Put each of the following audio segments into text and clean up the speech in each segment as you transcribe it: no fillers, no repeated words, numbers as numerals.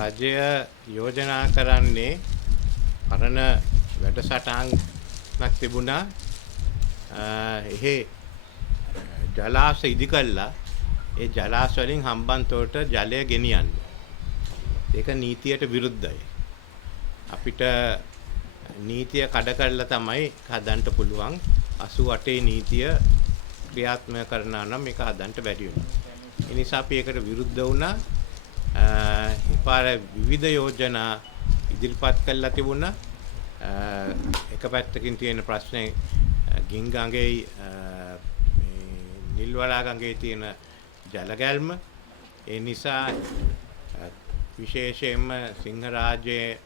රජය යෝජනා කරන්නේ පරණ වැඩසටහනක් තිබුණා. එහි ජලාශ ඉදි කළා. ඒ ජලාශ වලින් හම්බන්තොට ජලය ගෙනියන්න. ඒක නීතියට විරුද්ධයි. අපිට නීතිය කඩ කරලා තමයි හදන්න පුළුවන්. 88 නීතිය ක්‍රියාත්මක කරනවා නම් මේක හදන්න බැරි වෙනවා. ඒ නිසා අපි ඒකට විරුද්ධ වුණා. ඉපාර විවිධ යෝජනා ඉදිරිපත් කළා තිබුණා. එක පැත්තකින් තියෙන ප්‍රශ්නේ ගින්ගඟේ නිල්වලා ගඟේ තියෙන ජල ගැල්ම. ඒ නිසා විශේෂයෙන්ම සිංහරාජයේ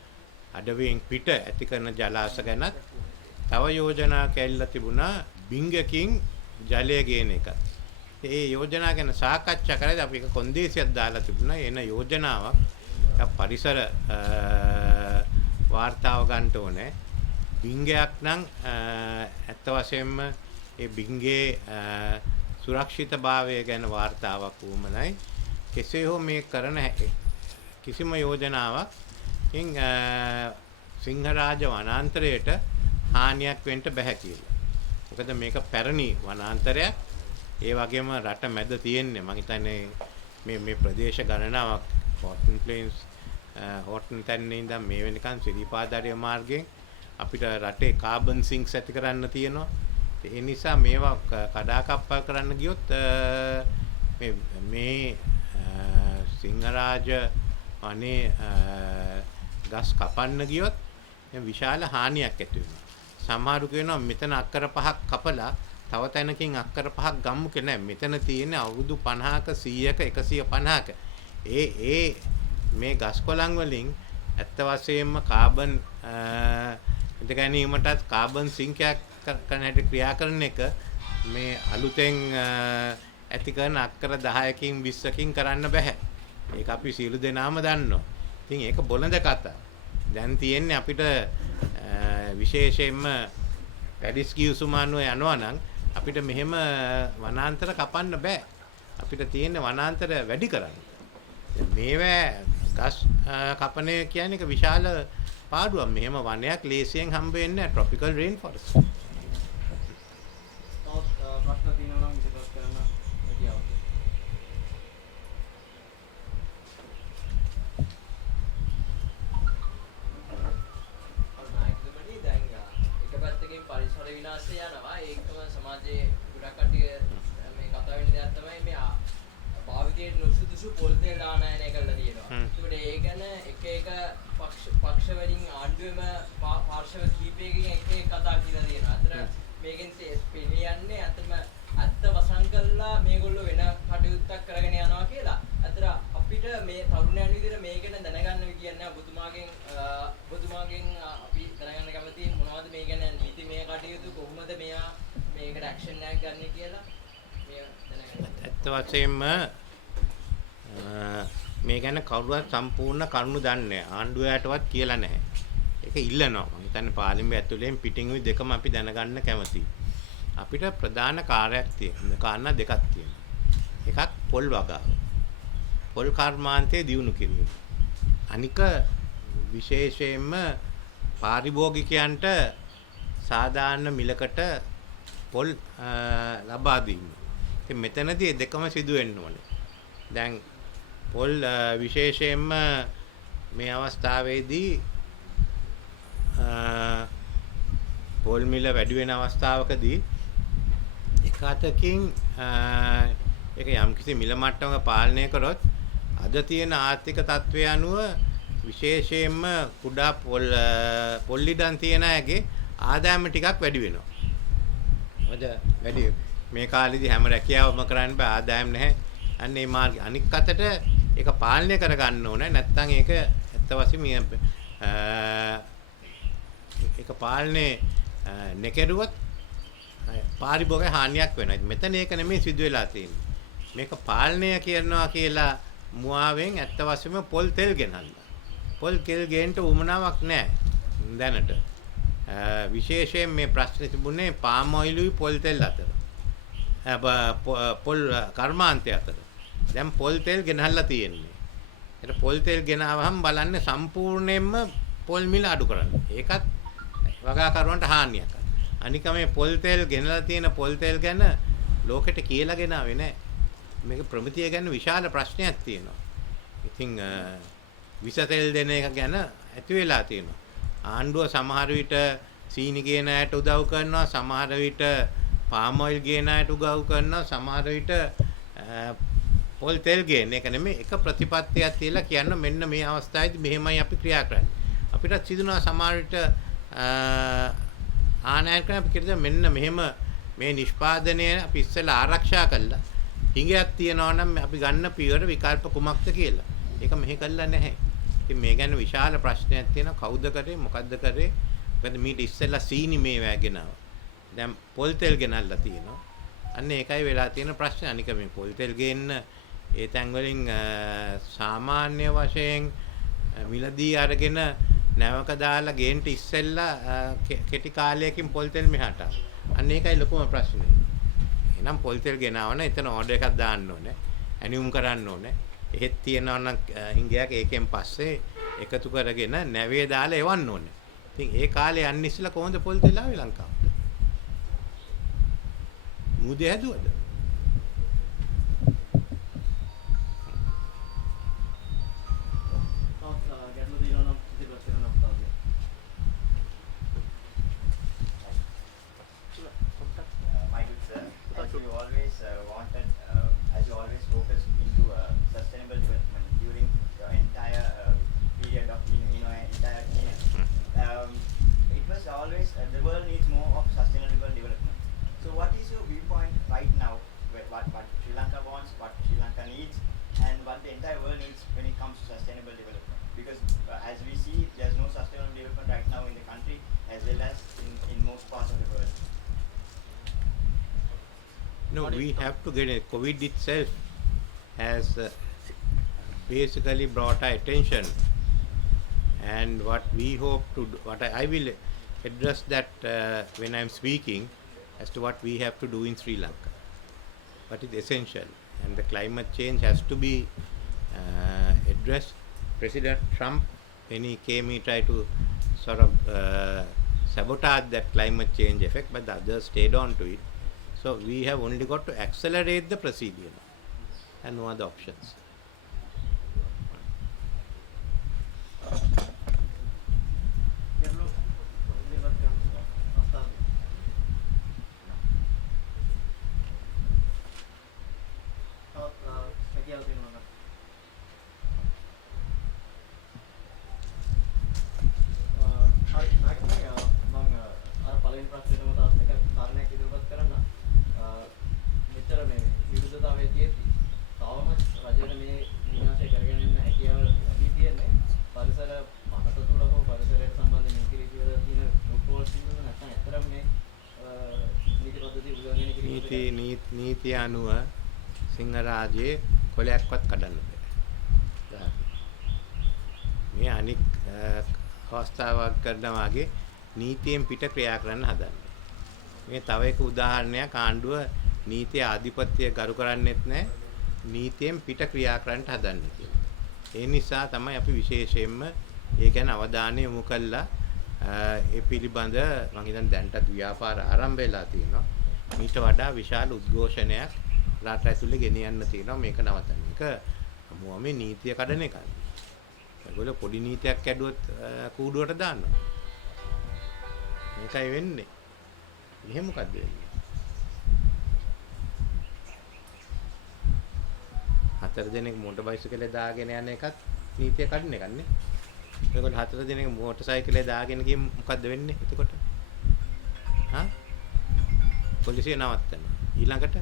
අඩවියෙන් පිට ඇති කරන ජලාශ ගැනත් තව යෝජනා කැල්ලා තිබුණා බිංගකින් ජලය ගේන එක. ඒ යෝජනා ගැන සාකච්ඡා කරද්දී අපි එක කොන්දේසියක් දාලා තිබුණා. එන යෝජනාවක් පරිසර වාර්තාව ගන්න ඕනේ. බිංගයක් නම් ඇත්ත වශයෙන්ම ඒ බිංගේ සුරක්ෂිතභාවය ගැන වාර්තාවක් වුමනයි. කෙසේ හෝ මේ කරන කිසිම යෝජනාවක් සිංහරාජ වනාන්තරයට හානියක් වෙන්න බෑ කියලා. මොකද මේක පැරණි වනාන්තරයක්. ඒ වගේම රට මැද තියෙන්නේ මම හිතන්නේ මේ ප්‍රදේශ ගණනාවක් හොටන් ප්ලේන්ස් හොටන් තැන්නේ ඉඳන් මේ වෙනකන් සිරිපාදරිය මාර්ගයෙන් අපිට රටේ කාබන් සින්ක්ස් ඇති කරන්න තියෙනවා. ඒ නිසා මේවා කඩාකප්පල් කරන්න ගියොත් මේ සිංහරාජ වනේ ගස් කපන්න ගියොත් විශාල හානියක් ඇති වෙනවා. සමහරු කියනවා මෙතන අක්කර 5ක් කපලා තව තැනකින් අක්කර 5ක් ගම්මු කියලා. නෑ මෙතන තියෙන අවුරුදු 50ක 100ක 150ක ඒ මේ ගස් කොළන් වලින් ඇත්ත වශයෙන්ම කාබන් ඉද ගැනීමටත් කාබන් සිංකයක් කරන හැටි ක්‍රියා කරන එක මේ අලුතෙන් ඇති කරන අක්කර 10කින් 20කින් කරන්න බෑ. ඒක අපි සියලු දෙනාම දන්නවා. ඉතින් ඒක බොළඳ කතා. දැන් තියෙන්නේ අපිට විශේෂයෙන්ම පැරිස් ගිවිසුමානුව යනවා නම් අපිට මෙහෙම වනාන්තර කපන්න බෑ. අපිට තියෙන්නේ වනාන්තර වැඩි කරන්න. මේවා ගස් කපන කියන්නේ එක විශාල පාඩුවක්. මෙහෙම වනයක් ලේසියෙන් හම්බ වෙන්නේ නැහැ. Tropical rain forest. ප්‍රශ්න තියෙනවා නම් ඉදිරිපත් කරන්න හැකියාව. පරිසර විනාශය යනවා. ඒකම සමාජයේ ගොඩක් කට්ටිය මේ කතා වෙන දෙයක් තමයි මේ භාවිතයේ නුසුදුසු පොල් තෙල් දානයනය කරලා තියෙනවා. ඒකට ඒ ගැන එක පක්ෂ වලින් ආණ්ඩුවෙම පාර්ශව කීපයකින් එක කතා කියලා තියෙනවා. අතන මේකෙන් පිළියන්නේ අතම අත්ත වසන් කළා මේගොල්ලෝ වෙන කටයුත්තක් කරගෙන යනවා කියලා. අතන අපිට මේ තරුණයන් විදිහට මේක ගැන දැනගන්න කියන්නේ ඔබතුමාගෙන් අපි දැනගන්න කැමතියි මොනවද මේ ගැන නීතිමය කටයුතු කොහොමද මෙයා මේකට ඇක්ෂන් එකක් ගන්න කියලා මේ දැනගන්න. ඇත්ත වශයෙන්ම මේ ගැන කවුරුවත් සම්පූර්ණ කරුණු දන්නේ නැහැ. ආණ්ඩුවයටවත් කියලා නැහැ. ඒක ඉල්ලනවා. මම හිතන්නේ පාර්ලිමේන්තුව ඇතුලෙන් පිටින් උයි දෙකම අපි දැනගන්න කැමතියි. අපිට ප්‍රධාන කාර්යයක් තියෙනවා. කාරණා දෙකක් තියෙනවා. එකක් පොල් වගාව. පොල් කර්මාන්තයේ දියුණු කිරීම. අනික විශේෂයෙන්ම පාරිභෝගිකයන්ට සාධාරණ මිලකට පොල් ලබා දීම. ඉතින් මෙතනදී දෙකම සිදු වෙන්න ඕනේ. දැන් පොල් විශේෂයෙන්ම මේ අවස්ථාවේදී පොල් මිල වැඩි වෙන අවස්ථාවකදී එක අතකින් ඒක යම්කිසි මිල මට්ටමක පාලනය කරොත් අද තියෙන ආර්ථික තත්ත්වය අනුව විශේෂයෙන්ම කුඩා පොල් ඉඩම් තියන අයගේ ආදායම ටිකක් වැඩි වෙනවා. මොකද වැඩි මේ කාලෙදි හැම රැකියාවම කරන්න බෑ ආදායම් නැහැ. අන්න ඒ මාර්ගය අනික් අතට ඒක පාලනය කරගන්න ඕනේ. නැත්නම් ඒක ඇත්ත වශයෙන්ම ඒක පාලනේ නැකරුවොත් පාරිභෝගික හානියක් වෙනවා. මෙතන ඒක නෙමෙයි සිදු වෙලා තියෙන්නේ. මේක පාලනය කරනවා කියලා මුවාවෙන් ඇත්ත වශයෙන්ම පොල් තෙල් ගෙනල්ලා. පොල් කෙල් ගේන්න උවමනාවක් නැහැ දැනට. විශේෂයෙන් මේ ප්‍රශ්නේ තිබුණේ පාම් ඔයිලුයි පොල් තෙල් අතර. පොල් කර්මාන්තය අතර. දැන් පොල් තෙල් ගෙනල්ලා තියෙන්නේ. ඒකට පොල් තෙල් ගෙනාවහම බලන්න සම්පූර්ණයෙන්ම පොල් මිල අඩු කරන්න. ඒකත් වගාකරුවන්ට හානියක්. අනික මේ පොල් තෙල් ගෙනලා තියෙන පොල් තෙල් ගැන ලෝකෙට කියලා ගෙනාවේ නැහැ. මේක ප්‍රමිතිය ගැන විශාල ප්‍රශ්නයක් තියෙනවා. ඉතින් විස තෙල් දෙන එක ගැන ඇති වෙලා තියෙනවා. ආණ්ඩුව සමහර විට සීනි ගේන අයට උදව් කරනවා, සමහර විට පාම් ඔයිල් ගේන අයට උදව් කරනවා, සමහර විට පොල් තෙල් ගේන එක නෙමෙයි එක ප්‍රතිපත්තියක් තියලා කියන්න මෙන්න මේ අවස්ථාවේදී මෙහෙමයි අපි ක්‍රියා කරන්නේ. අපිට සිදුනවා සමහර විට ආනයන කරන අපි කියනවා මෙන්න මෙහෙම මේ නිෂ්පාදනය අපි ඉස්සෙල්ලා ආරක්ෂා කළා. හිඟයක් තියනවා නම් අපි ගන්න පියවර විකල්ප කුමක්ද කියලා. ඒක මෙහෙ කළා නැහැ. ඉතින් මේ ගැන විශාල ප්‍රශ්නයක් තියෙනවා. කවුද කරේ මොකද්ද කරේ? මොකද මීට ඉස්සෙල්ලා සීනි මේ වෑගෙනවා. දැන් පොල් තෙල් ගෙනල්ලා තියෙනවා. අන්න ඒකයි වෙලා තියෙන ප්‍රශ්නේ. අනික මේ පොල් තෙල් ගේන්න ඒ තැන් වලින් සාමාන්‍ය වශයෙන් මිලදී අරගෙන නැවක දාලා ගේන්න ඉස්සෙල්ලා කෙටි කාලයකින් පොල් තෙල් මෙහාට. අන්න ඒකයි ලොකුම ප්‍රශ්නේ. එහෙනම් පොල් තෙල් ගෙනාවන එතන ඕඩර් එකක් දාන්න ඕනේ. ඇනියුම් කරන්න ඕනේ. එහෙත් තියනවා නම් හිඟයක් ඒකෙන් පස්සේ එකතු කරගෙන නැවේ දාලා එවන්න ඕනේ. ඉතින් ඒ කාලේ යන්න ඉස්සෙල්ලා කොහොමද පොල් තෙල් ආවේ ලංකාවට? මුදේ හැදුවද? No, we have to get it. COVID itself has basically brought our attention, and what we hope to do, I will address that when I'm speaking as to what we have to do in Sri Lanka. What is essential, and the climate change has to be addressed. President Trump, when he came, he tried to sort of sabotage that climate change effect, but the others stayed on to it. So we have only got to accelerate the procedure and no other options. නීතිය අනුව සිංහරාජයේ කොලයක්වත් කඩන්න බෑ. මේ අනික් අවස්ථාවක් කරනවා වගේ නීතියෙන් පිට ක්‍රියා කරන්න හදන්නේ. මේ තව එක උදාහරණයක් ආණ්ඩුව නීතිය ආධිපත්‍ය ගරු කරන්නේත් නැහැ. නීතියෙන් පිට ක්‍රියා කරන්න හදන්නේ කියලා. ඒ නිසා තමයි අපි විශේෂයෙන්ම ඒ ගැන අවධානය යොමු කළා. ඒ පිළිබඳ මම හිතන්නේ දැන්ටත් ව්‍යාපාර ආරම්භ වෙලා තියෙනවා. ඊට වඩා විශාල උද්ඝෝෂණයක් රට ඇතුලේ ගෙනියන්න තියෙනවා මේක නවත්තන්න. ඒක මොම මේ නීතිය කඩන එකයි. ඒගොල්ලෝ පොඩි නීතියක් කැඩුවොත් කූඩුවට දානවා. මේකයි වෙන්නේ. එහෙම මොකද්ද වෙන්නේ? 4 දෙනෙක් මොටර් බයිසිකලේ දාගෙන යන එකත් නීතිය කඩන එකක් නේ. ඒගොල්ලෝ 4 දෙනෙක් මොටර් සයිකලේ දාගෙන ගිහින් මොකද්ද වෙන්නේ එතකොට? හා? පොලිසිය නවත්තනවා. ඊළඟට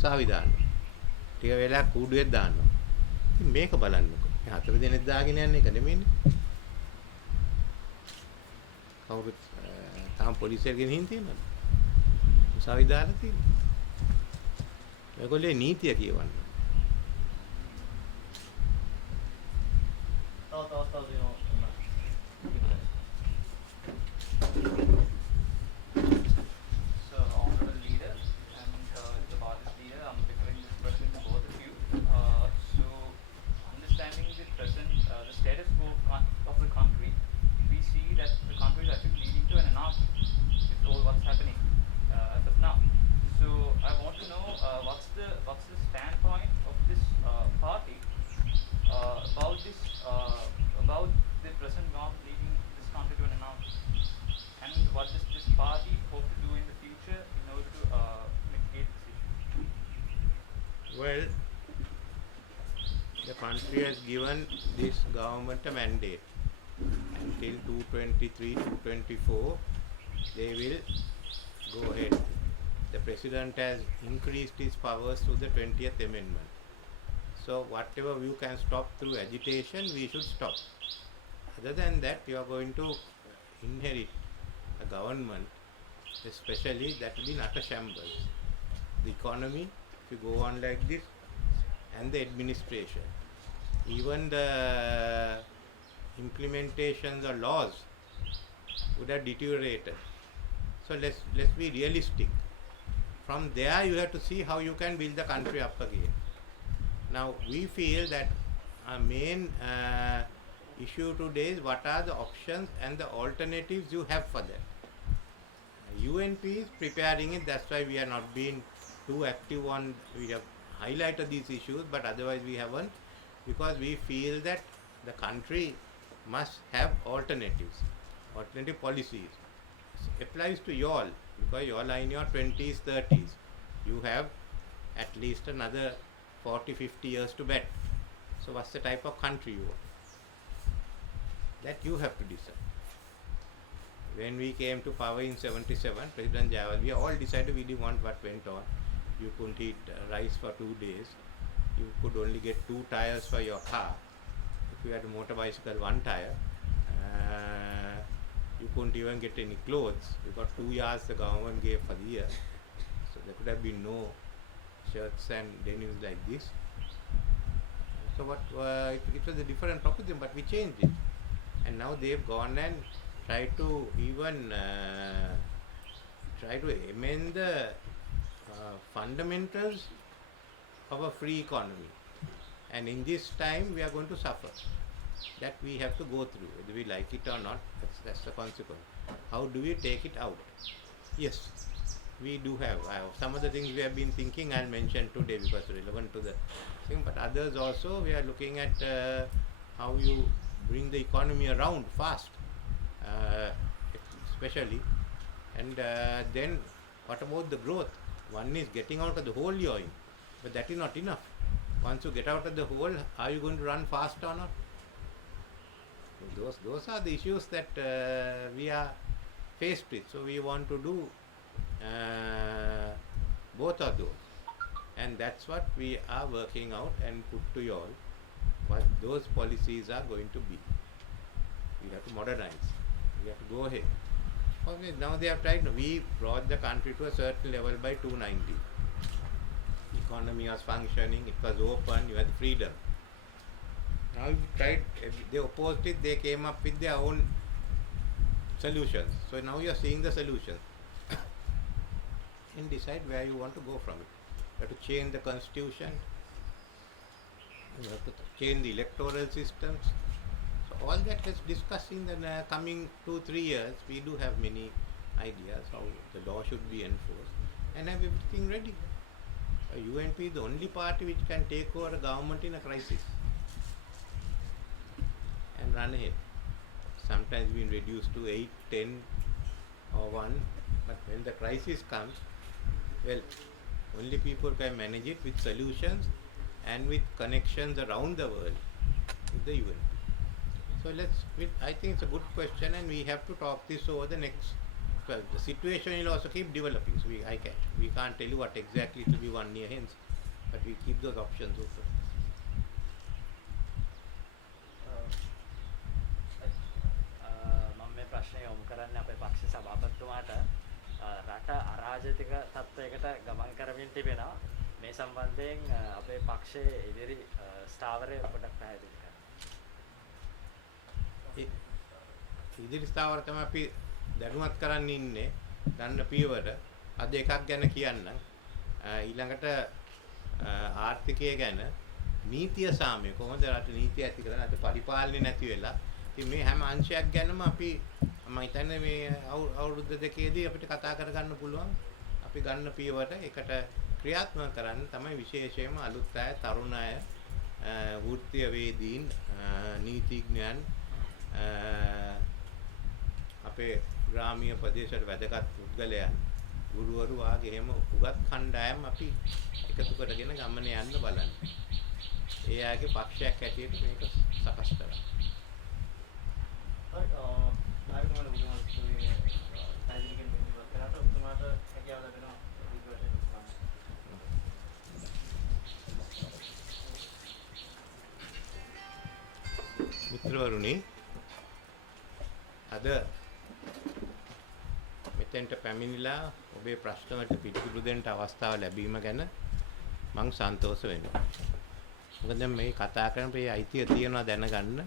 සාවිධාන. ටික වෙලාවක් කූඩුවෙත් දානවා. ඉතින් මේක බලන්නකෝ. මේ 4 දෙනෙක් දාගෙන යන එක නෙමෙයිනේ. කවුරුත් තාම පොලිසිය ගෙනින් තියෙනවද? සාවිධාන තියෙනවා. ඒගොල්ලේ නීතිය කියවන්න. So The country has given this government a mandate. Until 223, 224, they will go ahead. The president has increased his powers through the 20th Amendment. So whatever you can stop through agitation, we should stop. Other than that, you are going to inherit a government, especially that will be in utter shambles. The economy, if you go on like this, and the administration, even the implementations or laws would have deteriorated. So let's be realistic. From there, you have to see how you can build the country up again. Now, we feel that our main issue today is what are the options and the alternatives you have for that. UNP is preparing it, that's why we are not being too active on, we have highlighted these issues, but otherwise we haven't, because we feel that the country must have alternatives, alternative policies. It applies to you all, because you all are in your 20s, 30s. You have at least another 40, 50 years to bet. So what's the type of country you want? That you have to decide. When we came to power in 77, President Jawal, we all decided we didn't want what went on. You couldn't eat rice for 2 days. You could only get 2 tires for your car. If you had a motor bicycle, 1 tire. You couldn't even get any clothes because 2 years the government gave for the year. So there could have been no shirts and denims like this. So what it was a different proposition, but we changed it. And now they've gone and tried to even try to amend the fundamentals of a free economy. And in this time we are going to suffer. That we have to go through, whether we like it or not, that's the consequence. How do we take it out? Yes, we do have some of the things we have been thinking, I'll mention today because relevant to the thing, but others also we are looking at how you bring the economy around fast, especially, and then what about the growth? One is getting out of the hole you're in, but that is not enough. Once you get out of the hole, are you going to run fast or not? Those are the issues that we are faced with. So we want to do both of those, and that's what we are working out and put to you all what those policies are going to be. We have to modernize. We have to go ahead. Okay, now they have tried. We brought the country to a certain level by 290. Economy was functioning. It was open. You had freedom. Now you tried, they opposed it, they came up with their own solutions. So now you are seeing the solutions. And decide where you want to go from it. You have to change the constitution, you have to change the electoral systems. So all that is discussed in the coming 2-3 years. We do have many ideas how the law should be enforced and have everything ready. UNP is the only party which can take over a government in a crisis and run ahead. Sometimes been reduced to 8, 10 or 1, but when the crisis comes, well, only people can manage it with solutions and with connections around the world with the UN. So I think it's a good question, and we have to talk this over the next, well, the situation will also keep developing, so we can't tell you what exactly it will be 1 year hence, but we keep those options open. ප්‍රශ්නය යොමු කරන්න අපේ පක්ෂ සභාපතිතුමාට රට අරාජික තත්ත්වයකට ගමන් කරමින් තිබෙනවා. මේ සම්බන්ධයෙන් අපේ පක්ෂයේ ඉදිරි ස්ථාවරය පොඩක් පැහැදිලි කරන්න. ඉදිරි ස්ථාවර තමයි අපි දැනුවත් කරන්න ඉන්නේ. ගන්න පියවර අද එකක් ගැන කියන්නම්. ඊළඟට ආර්ථිකය ගැන නීතිය සාමය කොහොමද රට නීතිය ඇති කරන්නේ? අද පරිපාලනය නැති වෙලා මේ හැම අංශයක් ගැනම අපි මම හිතන්නේ මේ අවුරුදු දෙකේදී අපිට කතා කරගන්න පුළුවන්. අපි ගන්න පියවර එකට ක්‍රියාත්මක කරන්න තමයි විශේෂයෙන්ම අලුත් අය, තරුණ අය, වෘත්තීය වේදීන්, නීතිඥයන්, අපේ ග්‍රාමීය ප්‍රදේශවල වැදගත් පුද්ගලයන්, ගුරුවරු වාගේ එහෙම උගත් කණ්ඩායම් අපි එකතු කරගෙන ගමනේ යන්න බලන්න. එයාගේ පක්ෂයක් හැටියට මේක සකස් කරා. හරි ආයතන වල උතුමාගේ පැහැදිලිකෙන් මෙහෙම කරාට උතුමාට හැකියාව ලැබෙනවා මිත්‍රවරුනි, අද මෙතෙන්ට පැමිණිලා ඔබේ ප්‍රශ්න වලට පිළිතුරු දෙන්න අවස්ථාව ලැබීම ගැන මම සන්තෝෂ වෙනවා. මොකද දැන් මේ කතා කරන මේ අයිතිය තියනවා දැනගන්න.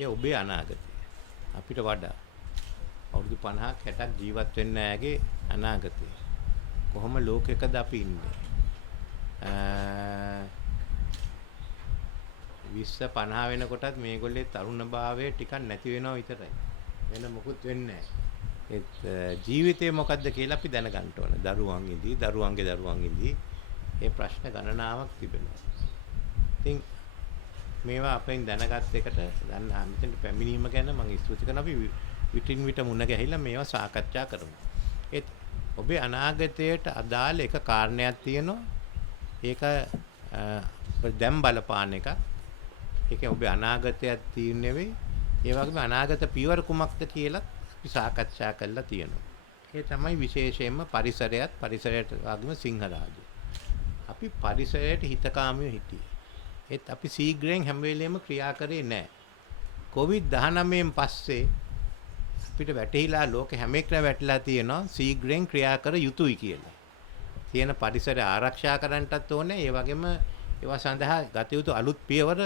ඒ ඔබේ අනාගතය. අපිට වඩා අවුරුදු 50ක් 60ක් ජීවත් වෙන්න ඇගේ අනාගතය. කොහොම ලෝකයකද අපි ඉන්නේ? 20 50 වෙනකොටත් මේගොල්ලේ තරුණභාවය ටිකක් නැති වෙනවා විතරයි. වෙන මොකුත් වෙන්නේ නැහැ. ජීවිතේ මොකද්ද කියලා අපි දැනගන්න ඕන. දරුවන් ඉදී, දරුවන් ඉදී මේ ප්‍රශ්න ගණනාවක් තිබෙනවා. ඉතින් මේවා අපෙන් දැනගත් එකට දැන් මෙතෙන්ට පැමිණීම ගැන මම ස්තුති කරනවා. අපි විටින් විට මුණ ගැහිලා මේවා සාකච්ඡා කරමු. ඒත් ඔබේ අනාගතයට අදාළ එක කාරණයක් තියෙනවා. ඒක දැන් බලපාන එකක්. ඒකේ ඔබේ අනාගතයක් තියෙන්නේ වෙයි. ඒ වගේම අනාගත පියවර කුමක්ද කියලා අපි සාකච්ඡා කරලා තියෙනවා. ඒ තමයි විශේෂයෙන්ම පරිසරයත් පරිසරයට වගේම සිංහරාජය. අපි පරිසරයට හිතකාමියව හිටියේ. ඒත් අපි සීග්‍රයෙන් හැම වෙලෙම ක්‍රියා කරේ නැහැ. COVID-19න් පස්සේ අපිට වැටහිලා ලෝකෙ හැම එකම වැටලා තියෙනවා සීග්‍රයෙන් ක්‍රියා කර යුතුයි කියලා. තියෙන පරිසරය ආරක්ෂා කරන්නටත් ඕනේ. ඒ වගේම ඒවා සඳහා ගත යුතු අලුත් පියවර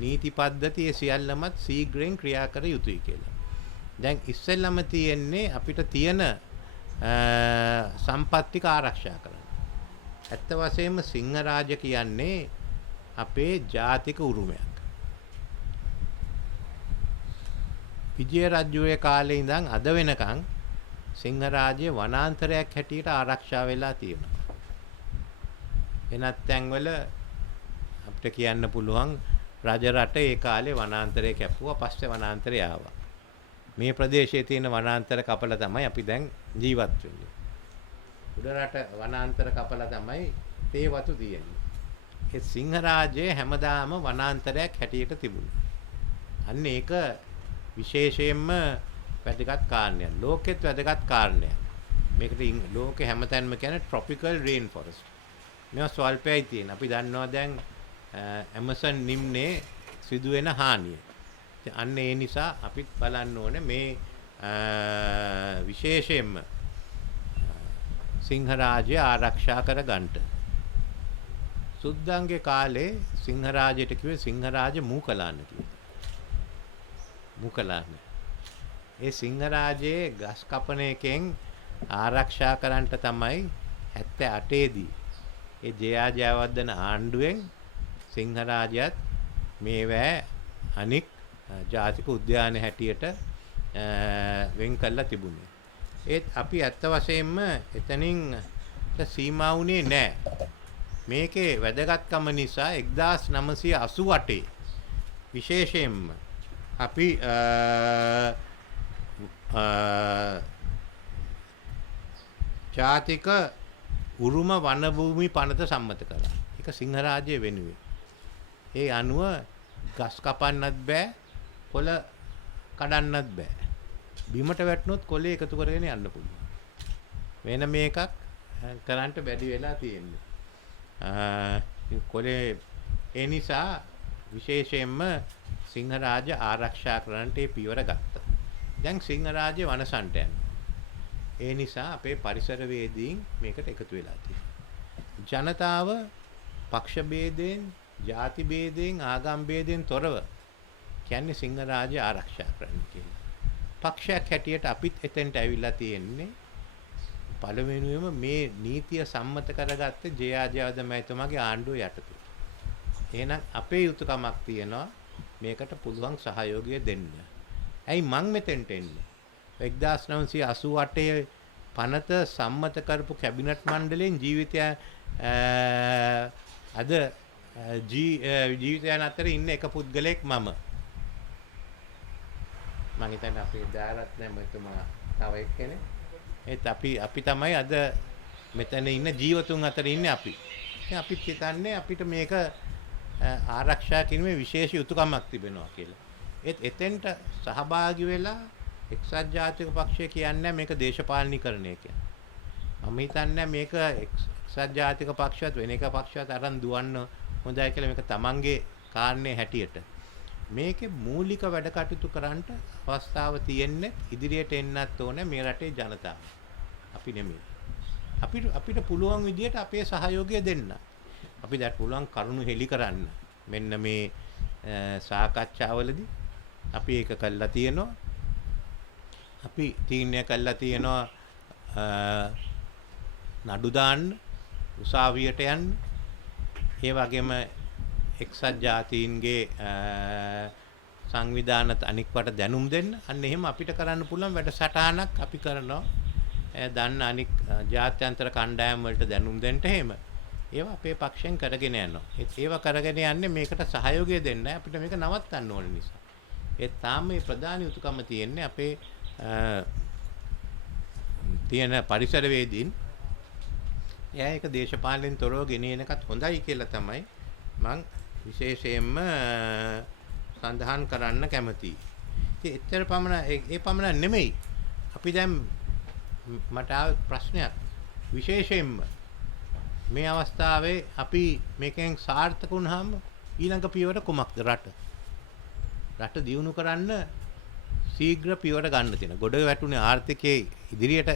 නීති පද්ධති ඒ සියල්ලමත් සීග්‍රයෙන් ක්‍රියා කර යුතුයි කියලා. දැන් ඉස්සෙල්ලම තියෙන්නේ අපිට තියෙන සම්පත්තික ආරක්ෂා කරන්න. ඇත්ත වශයෙන්ම සිංහරාජ කියන්නේ අපේ ජාතික උරුමයක්. විජය රජුගේ කාලේ ඉඳන් අද වෙනකන් සිංහරාජයේ වනාන්තරයක් හැටියට ආරක්ෂා වෙලා තියෙනවා. වෙනත් තැන්වල අපිට කියන්න පුළුවන් රජ රට ඒ කාලේ වනාන්තරය කැපුවා, පස්සේ වනාන්තරය ආවා. මේ ප්‍රදේශයේ තියෙන වනාන්තර කපලා තමයි අපි දැන් ජීවත් වෙන්නේ. උඩ රට වනාන්තර කපලා තමයි තේ වතු තියෙන්නේ. ඒ සිංහරාජයේ හැමදාම වනාන්තරයක් හැටියට තිබුණා. අන්න ඒක විශේෂයෙන්ම වැදගත් කාරණයක්. ලෝකෙත් වැදගත් කාරණයක්. මේකට ලෝකේ හැමතැනම කියන්නේ tropical rain forest. මේවා ස්වල්පයි තියෙන. අපි දන්නවා දැන් ඇමසන් නිම්නේ සිදුවෙන හානිය. අන්න ඒ නිසා අපිත් බලන්න ඕනේ මේ විශේෂයෙන්ම සිංහරාජය ආරක්ෂා කර ගන්නට. සුද්දන්ගේ කාලේ සිංහරාජයට කිව්වේ සිංහරාජ මූකලාන කියලා. මූකලාන. ඒ සිංහරාජයේ ගස් කපන එකෙන් ආරක්ෂා කරන්නට තමයි 78 දී ඒ ජයවර්ධන ආණ්ඩුවෙන් සිංහරාජයත් මේවැ අනික් ජාතික උද්‍යාන හැටියට වෙන් කළා තිබුණේ. ඒත් අපි ඇත්ත වශයෙන්ම එතනින් සීමා වුණේ නැහැ. මේකේ වැදගත්කම නිසා 1988 විශේෂයෙන්ම අපි ජාතික උරුම වන භූමි පනත සම්මත කළා. ඒක සිංහරාජය වෙනුවෙන්. ඒ අනුව ගස් කපන්නත් බෑ, කොළ කඩන්නත් බෑ. බිමට වැටුනොත් කොළේ එකතු කරගෙන යන්න පුළුවන්. වෙන මේකක් කරන්න බැරි වෙලා තියෙන්නේ. කොළේ ඒ නිසා විශේෂයෙන්ම සිංහරාජ ආරක්ෂා කරන්නට ඒ පියවර ගත්තා. දැන් සිංහරාජය වනසන්ට යනවා. ඒ නිසා අපේ පරිසරවේදීන් මේකට එකතු වෙලා තියෙනවා. ජනතාව පක්ෂ ભેදයෙන්, ಜಾති ભેදයෙන්, ආගම් ભેදයෙන් තොරව කියන්නේ සිංහරාජය ආරක්ෂා කරන්න කියලා. පක්ෂයක් හැටියට අපිත් එතෙන්ට ඇවිල්ලා තියෙන්නේ පළවෙනිවම මේ නීතිය සම්මත කරගත්තේ ජයාජයවද මහතුමාගේ ආණ්ඩුව යටතේ. එහෙනම් අපේ යුතුයකමක් තියෙනවා මේකට පුළුවන් සහයෝගය දෙන්න. ඇයි මං මෙතෙන්ට එන්නේ? 1988 පනත සම්මත කරපු කැබිනට් මණ්ඩලයෙන් ජීවිතය අද ජීවිතයන් අතර ඉන්න එක පුද්ගලයෙක් මම. මම හිතන්නේ අපේ දාරත්න මහතුමා තව එක්කෙනෙක්. ඒත් අපි තමයි අද මෙතන ඉන්න ජීවතුන් අතර ඉන්නේ අපි. ඉතින් අපිත් හිතන්නේ අපිට මේක ආරක්ෂා කිරීමේ විශේෂ යුතුයකමක් තිබෙනවා කියලා. එතෙන්ට සහභාගී වෙලා එක්සත් ජාතික පක්ෂය කියන්නේ මේක දේශපාලනීකරණය කියලා. මම හිතන්නේ මේක එක්සත් ජාතික පක්ෂයත් වෙන එක පක්ෂයත් අරන් දුවන්න හොඳයි කියලා මේක තමන්ගේ කාරණේ හැටියට. මේකේ මූලික වැඩ කටයුතු කරන්නට අවස්ථාව තියෙන්නේ ඉදිරියට එන්නත් ඕනේ මේ රටේ ජනතාව. අපි නෙමෙයි. අපිට පුළුවන් විදියට අපේ සහයෝගය දෙන්න. අපි දැන් පුළුවන් කරුණු හෙලි කරන්න. මෙන්න මේ සාකච්ඡාවලදී අපි ඒක කළා තියෙනවා. අපි තීරණය කළා තියෙනවා නඩු දාන්න, උසාවියට යන්න. ඒ වගේම එක්සත් ජාතීන්ගේ සංවිධානත් අනික්වට දැනුම් දෙන්න. අන්න එහෙම අපිට කරන්න පුළුවන් වැඩසටහනක් අපි කරනවා. දන්න අනික් ජාත්‍යන්තර කණ්ඩායම් වලට දැනුම් දෙන්න එහෙම. ඒවා අපේ පක්ෂයෙන් කරගෙන යනවා. ඒවා කරගෙන යන්නේ මේකට සහයෝගය දෙන්න අපිට මේක නවත්තන්න ඕන නිසා. ඒ තාම මේ ප්‍රධාන යුතුයකම තියෙන්නේ අපේ තියෙන පරිසරවේදීන් එයා ඒක දේශපාලනෙන් තොරව ගෙනියන එකත් හොඳයි කියලා තමයි මම විශේෂයෙන්ම සඳහන් කරන්න කැමතියි. ඉතින් එච්චර පමණ නෙමෙයි. අපි දැන් මට ආව ප්‍රශ්නයක් විශේෂයෙන්ම මේ අවස්ථාවේ අපි මේකෙන් සාර්ථක වුණාම ඊළඟ පියවර කුමක්ද රට දියුණු කරන්න ශීඝ්‍ර පියවර ගන්න තියෙන. ගොඩ වැටුනේ ආර්ථිකයේ ඉදිරියට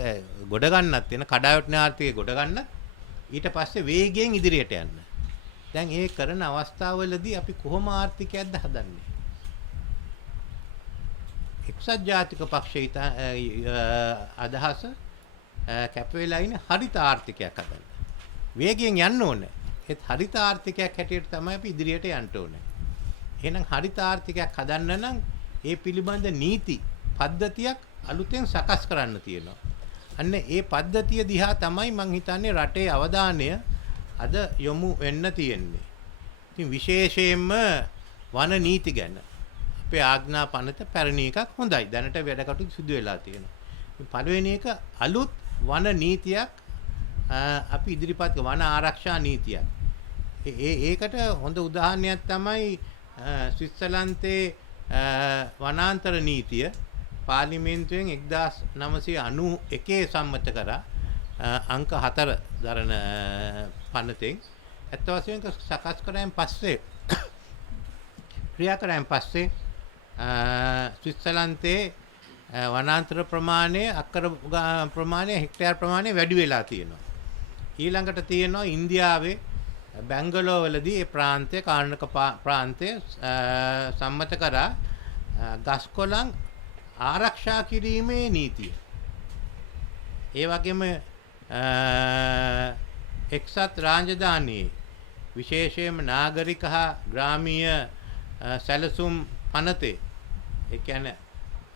ගොඩ ගන්නත් තියෙන කඩා වැටුනේ ආර්ථිකයේ ගොඩ ගන්න ඊට පස්සේ වේගයෙන් ඉදිරියට යන්න. දැන් ඒ කරන අවස්ථාවවලදී අපි කොහොම ආර්ථිකයක්ද හදන්නේ? එක්සත් ජාතික පක්ෂයේ අදහස කැප වෙලා ඉන්නේ හරිත ආර්ථිකයක් හදන්න. වේගයෙන් යන්න ඕනේ. ඒත් හරිත ආර්ථිකයක් හැටියට තමයි අපි ඉදිරියට යන්න ඕනේ. එහෙනම් හරිත ආර්ථිකයක් හදන්න නම් ඒ පිළිබඳ නීති පද්ධතියක් අලුතෙන් සකස් කරන්න තියෙනවා. අන්න ඒ පද්ධතිය දිහා තමයි මම හිතන්නේ රටේ අවධානය අද යොමු වෙන්න තියෙන්නේ. ඉතින් විශේෂයෙන්ම වන නීති ගැන අපේ ආඥා පනත පැරණි එකක් හොඳයි. දැනට වැඩ කටයුතු සිදු වෙලා තියෙනවා. පළවෙනි එක අලුත් වන නීතියක් අපි ඉදිරිපත් වන ආරක්ෂා නීතියක්. ඒකට හොඳ උදාහරණයක් තමයි ස්විට්සර්ලන්තයේ වනාන්තර නීතිය පාර්ලිමේන්තුවෙන් 1991 සම්මත කරා අංක 4 දරන පනතෙන් ඇත්ත වශයෙන්ම සකස් කරායින් පස්සේ ක්‍රියා කරායින් පස්සේ ස්විට්සර්ලන්තයේ වනාන්තර ප්‍රමාණය අක්කර ප්‍රමාණය හෙක්ටයාර් ප්‍රමාණය වැඩි වෙලා තියෙනවා. ඊළඟට තියෙනවා ඉන්දියාවේ බැංගලෝරවලදී ඒ ප්‍රාන්තයේ කාර්ණක ප්‍රාන්තයේ සම්මත කරා ගස්කොළන් ආරක්ෂා කිරීමේ නීතිය. ඒ වගේම එක්සත් රාජධානියේ විශේෂයෙන්ම නාගරික හා ග්‍රාමීය සැලසුම් පනතේ ඒ කියන්නේ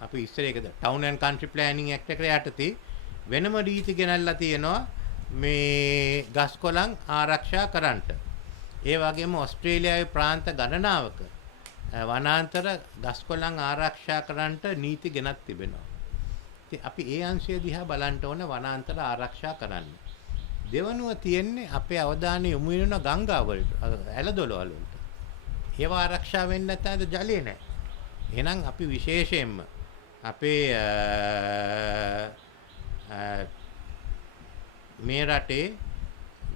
අපි ඉස්සර ඒකද town and country planning act එකට යටතේ වෙනම රීති ගෙනල්ලා තියෙනවා මේ ගස්කොළන් ආරක්ෂා කරන්නට. ඒ වගේම ඕස්ට්‍රේලියාවේ ප්‍රාන්ත ගණනාවක වනාන්තර ගස්කොළන් ආරක්ෂා කරන්නට නීති ගෙනත් තිබෙනවා. ඉතින් අපි ඒ අංශය දිහා බලන්න ඕන වනාන්තර ආරක්ෂා කරන්න. දෙවනුව තියෙන්නේ අපේ අවධානය යොමු වෙන ගංගා වලට, ඇලදොලවල් වලට. ඒවා ආරක්ෂා වෙන්නේ නැත්නම් ජලය නැහැ. එහෙනම් අපි විශේෂයෙන්ම අපේ මේ රටේ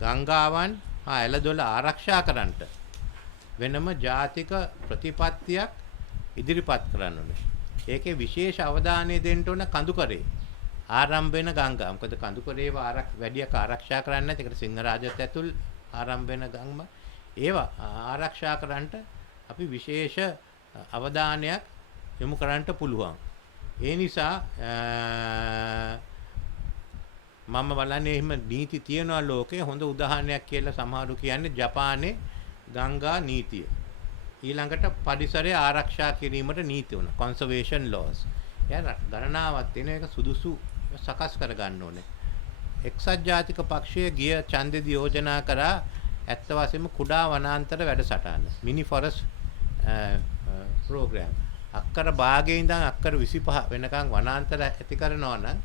ගංගාවන් හා ඇලදොල ආරක්ෂා කරන්නට වෙනම ජාතික ප්‍රතිපත්තියක් ඉදිරිපත් කරන්න ඕනේ. ඒකේ විශේෂ අවධානය දෙන්න ඕන කඳුකරේ ආරම්භ වෙන ගංගා. මොකද කඳුකරේ වැඩියක් ආරක්ෂා කරන්නේ නැති. ඒකට සිංහරාජත් ඇතුල් ආරම්භ වෙන ගංගා. ඒවා ආරක්ෂා කරන්නට අපි විශේෂ අවධානයක් යොමු කරන්නට පුළුවන්. ඒ නිසා මම බලන්නේ එහෙම නීති තියනවා ලෝකේ. හොඳ උදාහරණයක් කියලා සමහරු කියන්නේ ජපානයේ ගංගා නීතිය. ඊළඟට පරිසරය ආරක්ෂා කිරීමට නීති වුණා. conservation laws. එයා ගණනාවක් තියෙන එක සුදුසු සකස් කර ගන්න ඕනේ. එක්සත් ජාතික පක්ෂයේ ගිය ඡන්දෙදි යෝජනා කරා ඇත්ත වශයෙන්ම කුඩා වනාන්තර වැඩසටහන. මිනි ෆොරස්ට් ප්‍රෝග්‍රෑම්. අක්කර භාගයේ ඉඳන් අක්කර 25 වෙනකන් වනාන්තර ඇති කරනවා නම්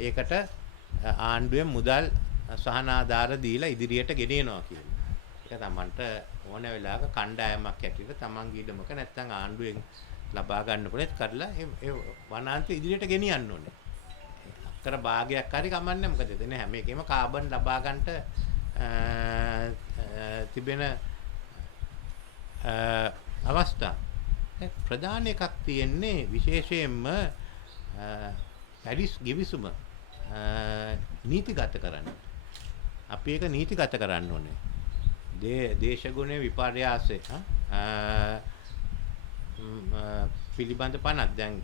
ඒකට ආණ්ඩුවෙන් මුදල් සහනාධාර දීලා ඉදිරියට ගෙනියනවා කියලා. ඒක තමන්ට ඕන වෙලාවක කණ්ඩායමක් ඇටියට තමන්ගේ ඉඩමක නැත්නම් ආණ්ඩුවෙන් ලබා ගන්න පුළුවන් කරලා ඒ වනාන්තය ඉදිරියට ගෙනියන්න ඕනේ. අක්කර භාගයක් හරි කමන්නේ මොකද එතන හැම එකෙම කාබන් ලබා ගන්නට තිබෙන අවස්ථා. ප්‍රධාන එකක් තියෙන්නේ විශේෂයෙන්ම පැරිස් ගිවිසුම නීතිගත කරන්න. අපි ඒක නීතිගත කරන්න ඕනේ. දේශගුණයේ විපර්යාසය පිළිබඳ පනත් දැන්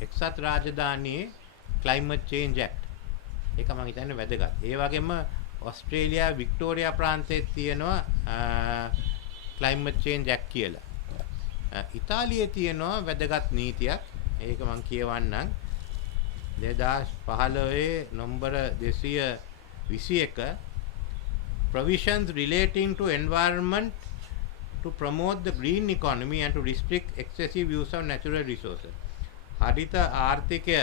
එක්සත් රාජධානියේ Climate Change Act ඒක මම හිතන්නේ වැදගත්. ඒ වගේම ඕස්ට්‍රේලියා වික්ටෝරියා ප්‍රාන්තයේ තියෙනවා Climate Change Act කියලා. ඉතාලියේ තියෙනවා වැදගත් නීතියක්. ඒක මම කියවන්නම්. 2015 number 221 provisions relating to environment to promote the green economy and to restrict excessive use of natural resources. හරිත ආර්ථිකය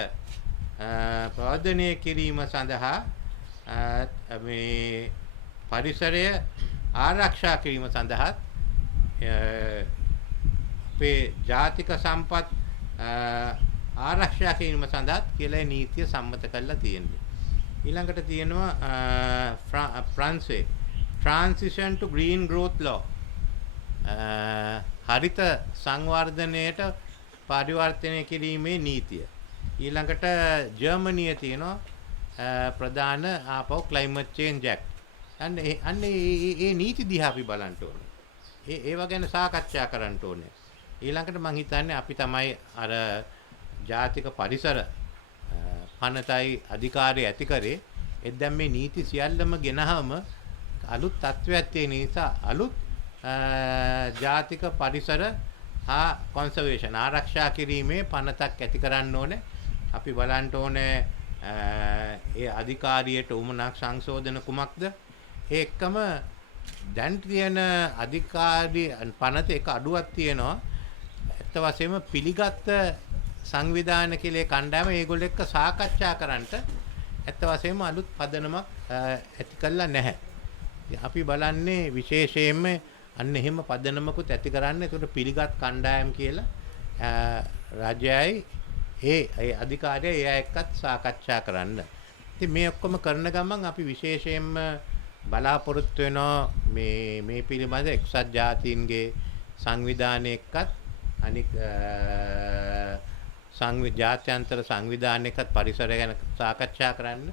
ප්‍රවර්ධනය කිරීම සඳහා මේ පරිසරය ආරක්ෂා කිරීම සඳහා අපේ ජාතික සම්පත් ආරක්ෂා කිරීම සඳහා කියලා නීතිය සම්මත කරලා තියෙනවා. ඊළඟට තියෙනවා ප්‍රංශේ transition to green growth law හරිත සංවර්ධනයට පරිවර්තනය කිරීමේ නීතිය. ඊළඟට ජර්මනියේ තියෙනවා ප්‍රධාන ආපහු climate change act. අන්නේ නීති දිහා අපි බලන්න ඕනේ. ඒව ගැන සාකච්ඡා කරන්න ඕනේ. ඊළඟට මම හිතන්නේ අපි තමයි අර ජාතික පරිසර පනතයි අධිකාරිය ඇති කරේ. දැන් මේ නීති සියල්ලම ගෙනහම අලුත් තත්ත්වයක් තියෙන නිසා අලුත් ජාතික පරිසර හා කොන්සර්වේෂන් ආරක්ෂා කිරීමේ පනතක් ඇති කරන්න ඕනේ. අපි බලන්න ඕනේ ඒ අධිකාරියට උමනක් සංශෝධන කුමක්ද? ඒ එක්කම දැන් තියෙන අධිකාරී පනත එක අඩුවක් තියෙනවා. ඇත්ත වශයෙන්ම පිළිගත් සංවිධාන කියලා කණ්ඩායම ඒගොල්ලෝ එක්ක සාකච්ඡා කරන්නට ඇත්ත වශයෙන්ම අලුත් පදනමක් ඇති කළා නැහැ. අපි බලන්නේ විශේෂයෙන්ම අන්න එහෙම පදනමකුත් ඇති කරන්න. ඒකට පිළිගත් කණ්ඩායම් කියලා රාජ්‍යයයි ඒ අධිකාරිය ඒ එක්කත් සාකච්ඡා කරන්න. ඉතින් මේ ඔක්කොම කරන ගමන් අපි විශේෂයෙන්ම බලාපොරොත්තු වෙනවා මේ පිළිබඳ එක්සත් ජාතීන්ගේ සංවිධානය එක්කත් අනික ජාත්‍යන්තර සංවිධාන එක්කත් පරිසරය ගැන සාකච්ඡා කරන්න.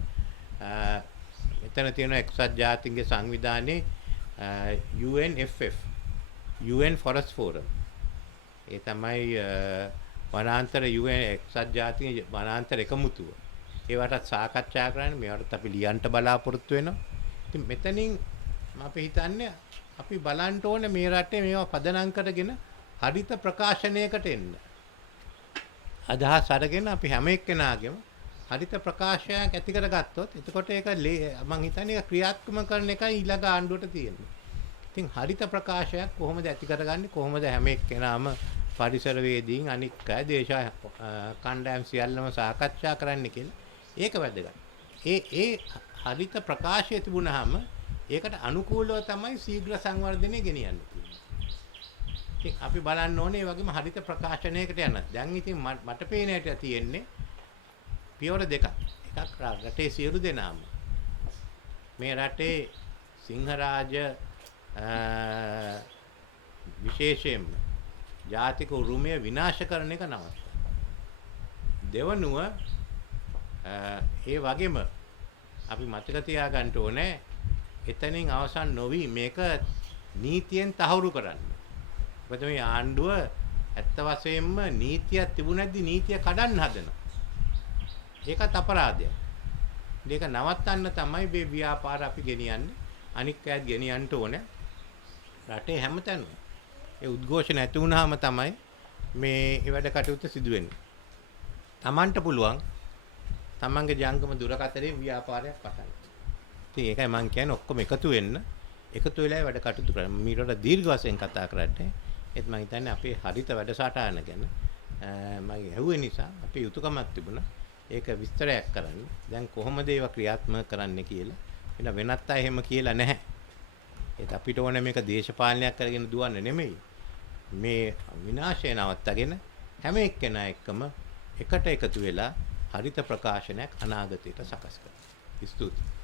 එතන තියෙන එක්සත් ජාතීන්ගේ සංවිධානයේ UNFF UN Forest Forum. ඒ තමයි වනාන්තර UN එක්සත් ජාතීන්ගේ වනාන්තර එකමුතුව. ඒවටත් සාකච්ඡා කරන්න මේවට අපි ලියන්න බලාපොරොත්තු වෙනවා. ඉතින් මෙතනින් අපි හිතන්නේ අපි බලන්න ඕනේ මේ රටේ මේවා පදනම් කරගෙන හරිත ප්‍රකාශනයකට එන්න. අදහස් අරගෙන අපි හැම එක්කෙනාගේම හරිත ප්‍රකාශයක් ඇති කරගත්තොත් එතකොට ඒක මම හිතන්නේ ඒක ක්‍රියාත්මක කරන එකයි ඊළඟ ආණ්ඩුවට තියෙන්නේ. ඉතින් හරිත ප්‍රකාශයක් කොහොමද ඇති කරගන්නේ? කොහොමද හැම එක්කෙනාම පරිසරවේදීන් අනික් අය දේශ කණ්ඩායම් සියල්ලම සාකච්ඡා කරන්න කියලා. ඒක වැදගත්. ඒ හරිත ප්‍රකාශය තිබුණාම ඒකට අනුකූලව තමයි ශීඝ්‍ර සංවර්ධනය ගෙනියන්න තියෙන්නේ. ඉතින් අපි බලන්න ඕනේ මේ වගේම හරිත ප්‍රකාශනයකට යන. දැන් ඉතින් මට පේන හැට තියෙන්නේ පියවර දෙකක්. එකක් රටේ සියලු දෙනාම මේ රටේ සිංහරාජ විශේෂයෙන්ම ජාතික උරුමය විනාශ කරන එක නවත්තා. දෙවනුව ඒ වගේම අපි මතක තියාගන්න ඕනේ එතනින් අවසන් නොවි මේක නීතියෙන් තහවුරු කරන්න. මොකද මේ ආණ්ඩුව ඇත්ත වශයෙන්ම නීතියක් තිබුණාදී නීතිය කඩන්න හදනවා. ඒකත් අපරාධයක්. මේක නවත්තන්න තමයි මේ ව්‍යාපාර අපි ගෙනියන්නේ. අනික් අයත් ගෙනියන්න ඕනේ. රටේ හැමතැනම ඒ උද්ඝෝෂණ ඇති වුණාම තමයි මේ වැඩ කටයුතු සිදු වෙන්නේ. Tamanට පුළුවන් තමන්ගේ ජංගම දුරකථනයේ ව්‍යාපාරයක් පටන් ගන්න. ඉතින් ඒකයි මම කියන්නේ ඔක්කොම එකතු වෙන්න, එකතු වෙලා වැඩ කටයුතු කරන්න. මීට දීර්ඝ වශයෙන් කතා කරන්නේ. ඒත් මම හිතන්නේ අපේ හරිත වැඩසටහන ගැන මම ඇහුවේ නිසා අපේ යුතුයකමක් තිබුණා. ඒක විස්තරයක් කරන්න. දැන් කොහොමද ඒවා ක්‍රියාත්මක කරන්න කියලා. වෙනත් අය එහෙම කියලා නැහැ. ඒත් අපිට ඕනේ මේක දේශපාලනයක් කරගෙන දුවන්න නෙමෙයි. මේ විනාශය නවත්තගෙන හැම එක්කෙනා එක්කම එකට එකතු වෙලා හරිත ප්‍රකාශනයක් අනාගතයට සකස් කරනවා. ස්තුතියි.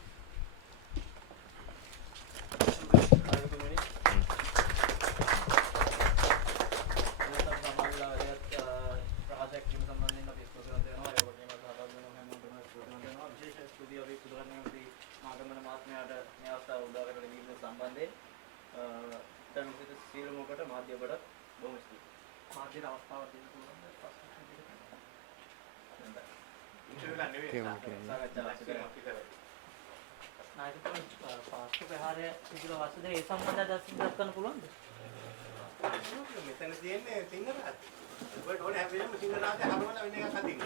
පාස්කු ප්‍රහාරය සිදුව වසුදේ ඒ සම්බන්ධව දක්වන්න පුළුවන්ද? මෙතන තියෙන්නේ සිංහරාජ. ඔබට ඕනේ හැම වෙලේම සිංහරාජ හරවලා වෙන එකක් අදින්න.